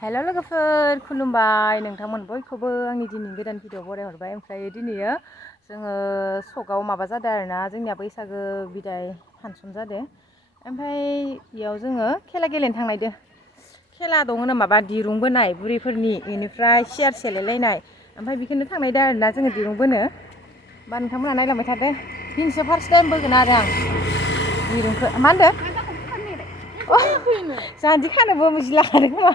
Hello' लोगोफोर खुलुमबाय नोंथांमोन बयखौबो आंनि दिनैनि गोदान भिडिअ बरायहरबाय। ओमफ्राय दिनैयो जोङो सकआव माबा जादों आरोना, जोंनिया बैसागो बिदाय फांसन जादों। ओमफ्राय इयाव जोङो खेला गेलेनो थांनायदो। खेला दङ माबा दिरुं बोनाय बुरैफोरनि, बेनिफ्राय सियार सेलायलायनाय। ओमफ्राय बेखौनो थांनायदो आरोना जोङो दिरुं बोनो। बा नोंथांमोना नायलांबाय थादो। दिनैसो फार्स्ट टाइम बोगोन आरो आं दिरुंखौ। मा होनदों? जानजि खानोबो मुजि लाखादों खोमा।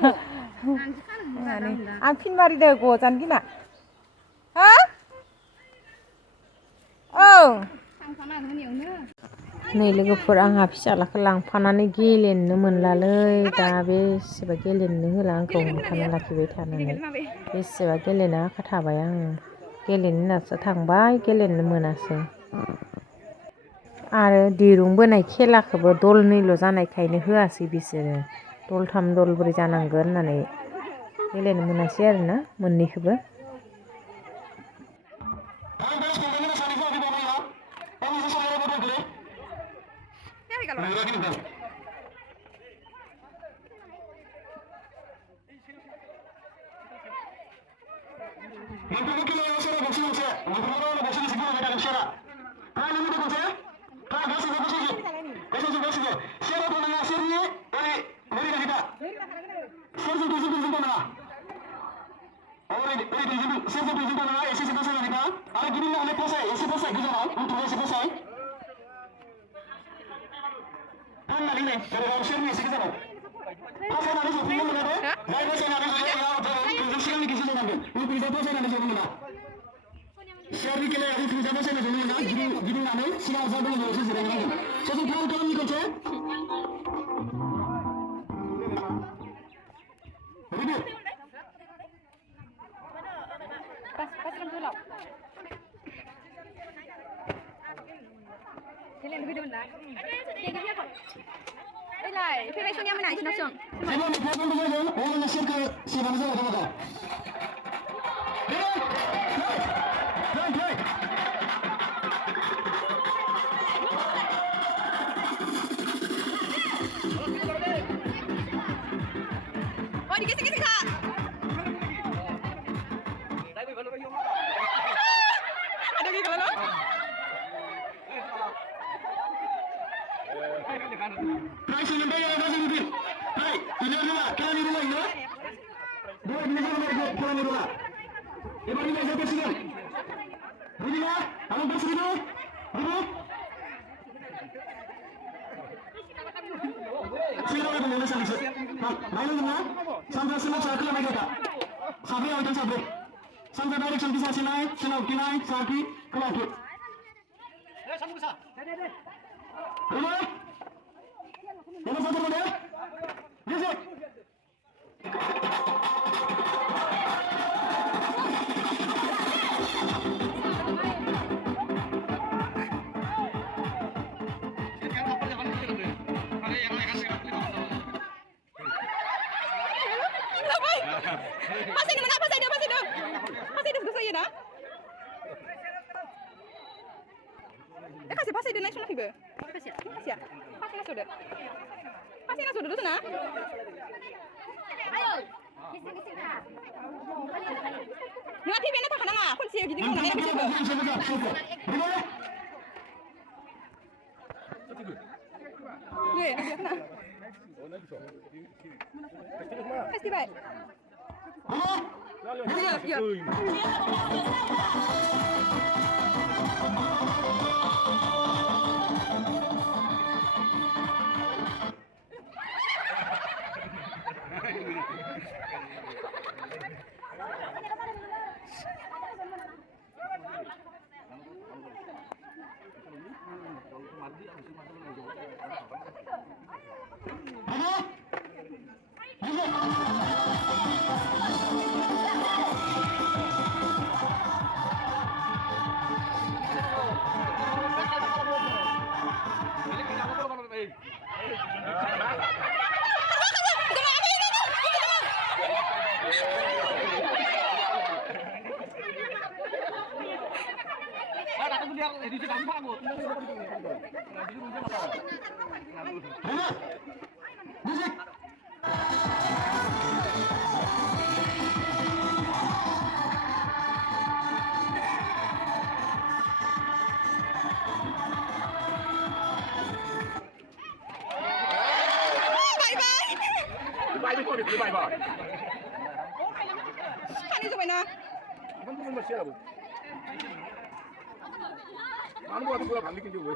आं फिन मारिदो गजानो गिना। हा? औ। नै लोगोफोर, आंहा फिसाज्लाखौ लांफानानै गेलेनो मोनलालै। दा बेसेबा गेलेनो होला आंखौ हमथाना लाखिबाय थानानै। बेसेबा गेलेनो आखा थाबाय आङो। गेलेनो होननासो थांबाय, गेलेनो मोनासै। आरो दिरुं बोनाय खेलाखौबो दलनैल' जानायखायनो होआसै बिसोरो। दलथाम दलब्रै जानांगोन होननानै गेलेनो मोनासै आरोना मोननैखौबो। Bài đi coi đi bài vào. Cái này rồi nè. Không mà xe đâu. Anh mua tôi làm cái gì vậy?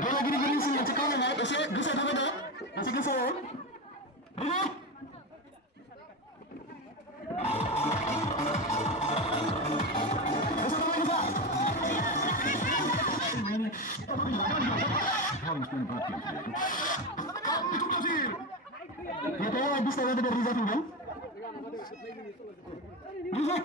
Bola gini-gini sih, cekal ya, bisa apa dah? Masih ke forward. Ya kayak habis tadi dari Riza tuh kan? Riza.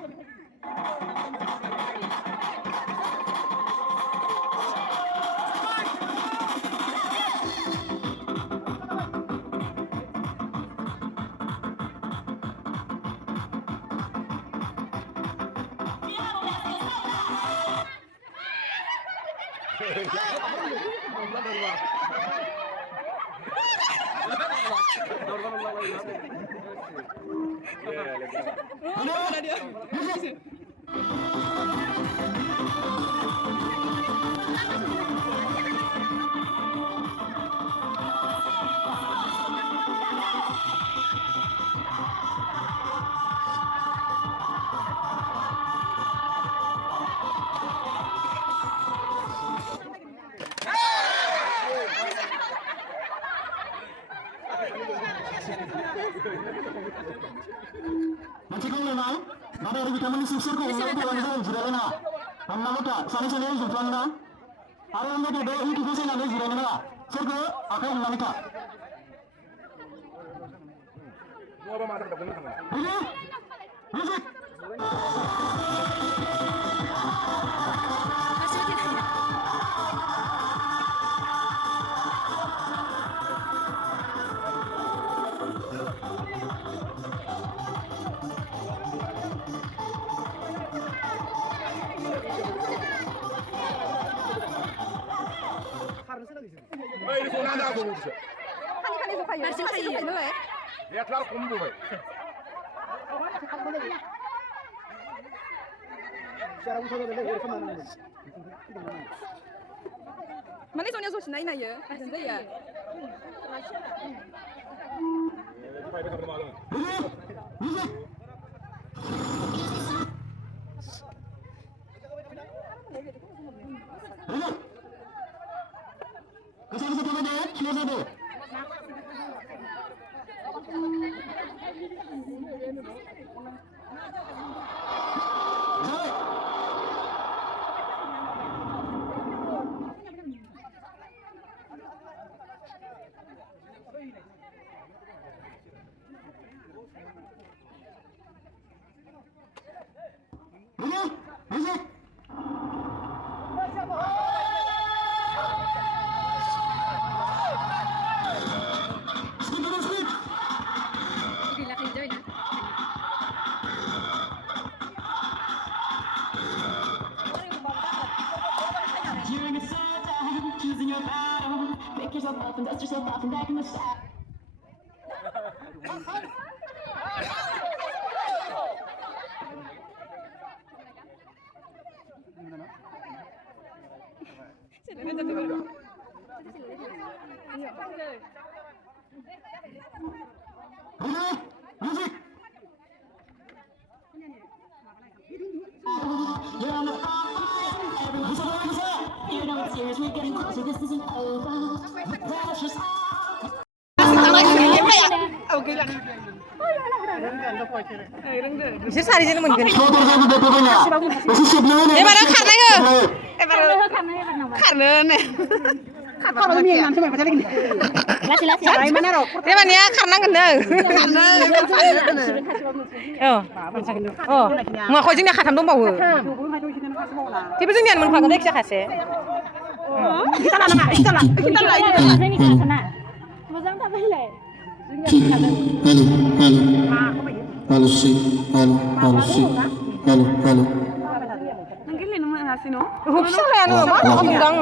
Macam kau memang, mana ada vitamin C kau orang tu orang jual na, mana kita sana jual na, orang tu dia itu tu sana jual na, serga apa yang mana kita? Mau apa masak tak pernah. Musik. Ini kau nak aku. Kan itu kayu. Masih kayu dulu ya. Dia kelar kumbu. Mana soalnya so selainai ya, macam ya. Yourself up and dust yourself off and back in the sack. We're getting closer, this isn't over. That's just बिसोर सारिजोंनो मोनगोन एबार खारनाय हो एबार खारनो देमानिया खारनांगोन मुवाखौ जोंनिया खाथाम दंबावो थेवबो जोंनियानो मोनखागोन जायखिजाया खासे मोजां थाबायलाय Halo si, halo si, halo. फिसालायानो मा खालामदों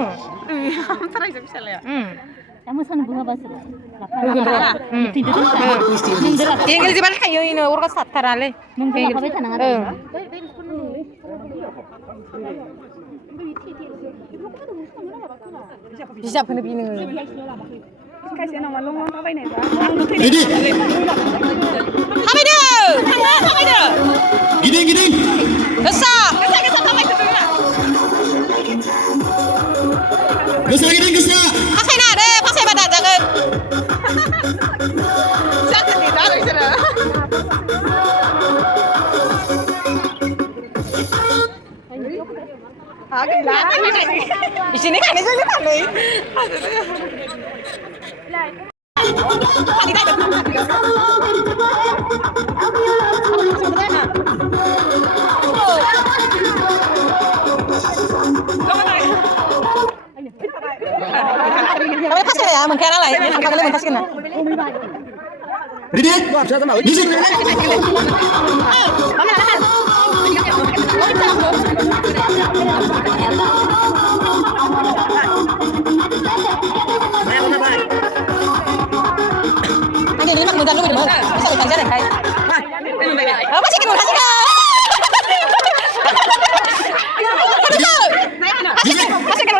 दा मोसानो बहाबासो एंगेल जोबानो थायो इनो अरगा साथारालै नोंबो लाफाबाय थानाङा बिजाबखौनो बिनो थाबायदो गिदिं गिदिं गोसा गिदिं गोसा फासायना आरो फासायबा दाजागोन जागोन दे दा बिसोरो इसोरनि खानायजोंनो खानै फासाया मोनखाया नालाय मोनखागोनलै मोनखासिगोन ना ready music Ini mak mudah dulu bisa bikin jalan kai. Masih kan kasih kan.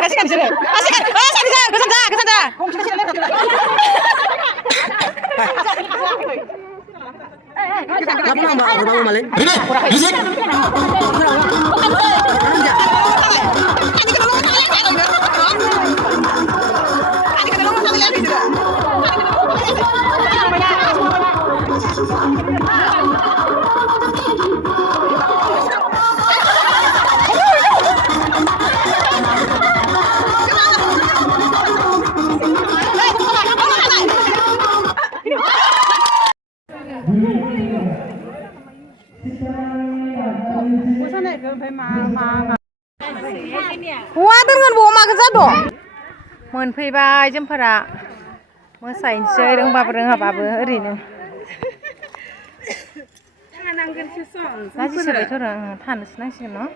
Kasih kan sini. Kasih kan. Kesana. apa mbak baru balik ready music Wah, dengan bawa makan satu. Moनफैबाय जोंफोरा मोसायनोसै रोंबाबो रोङाबाबो ओरैनो लाजि सोबायथ' र' थानोसो नांसिगोन न'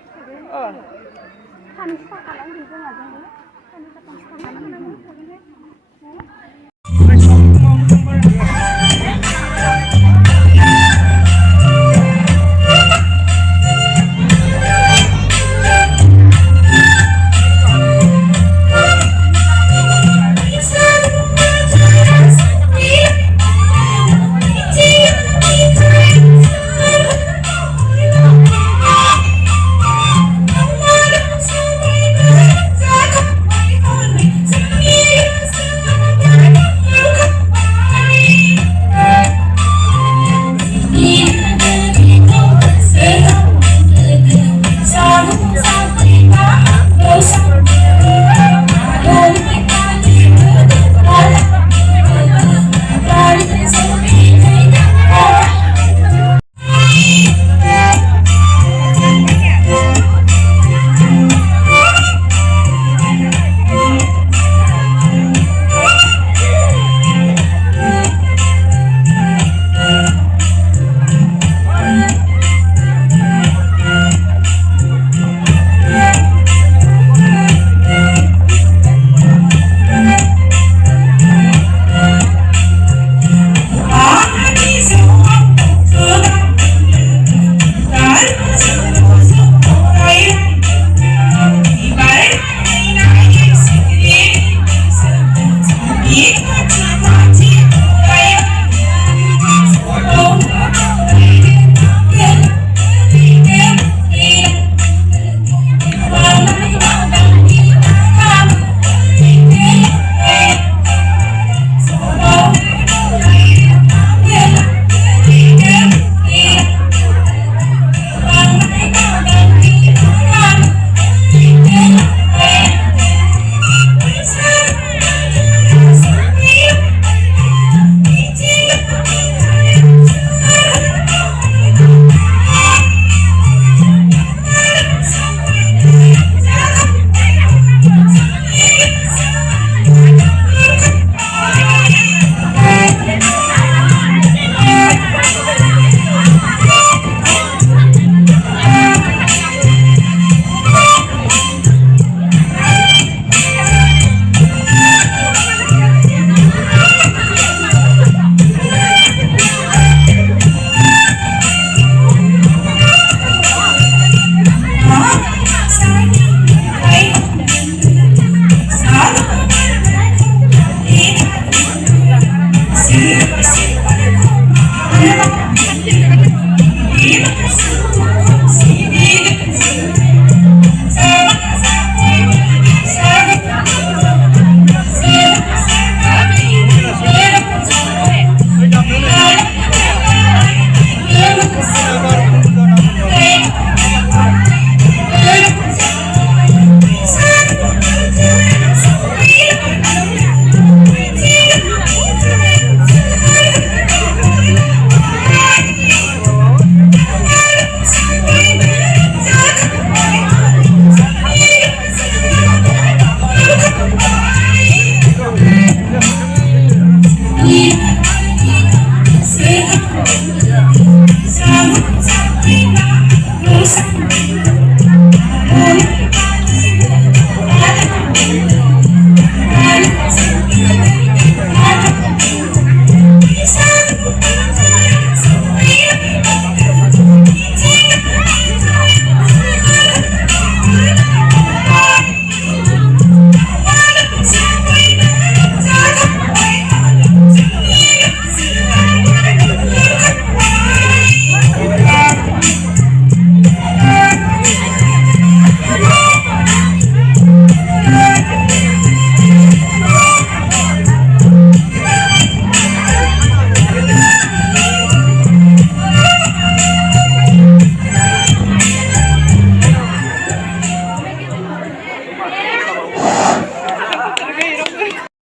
Thank you.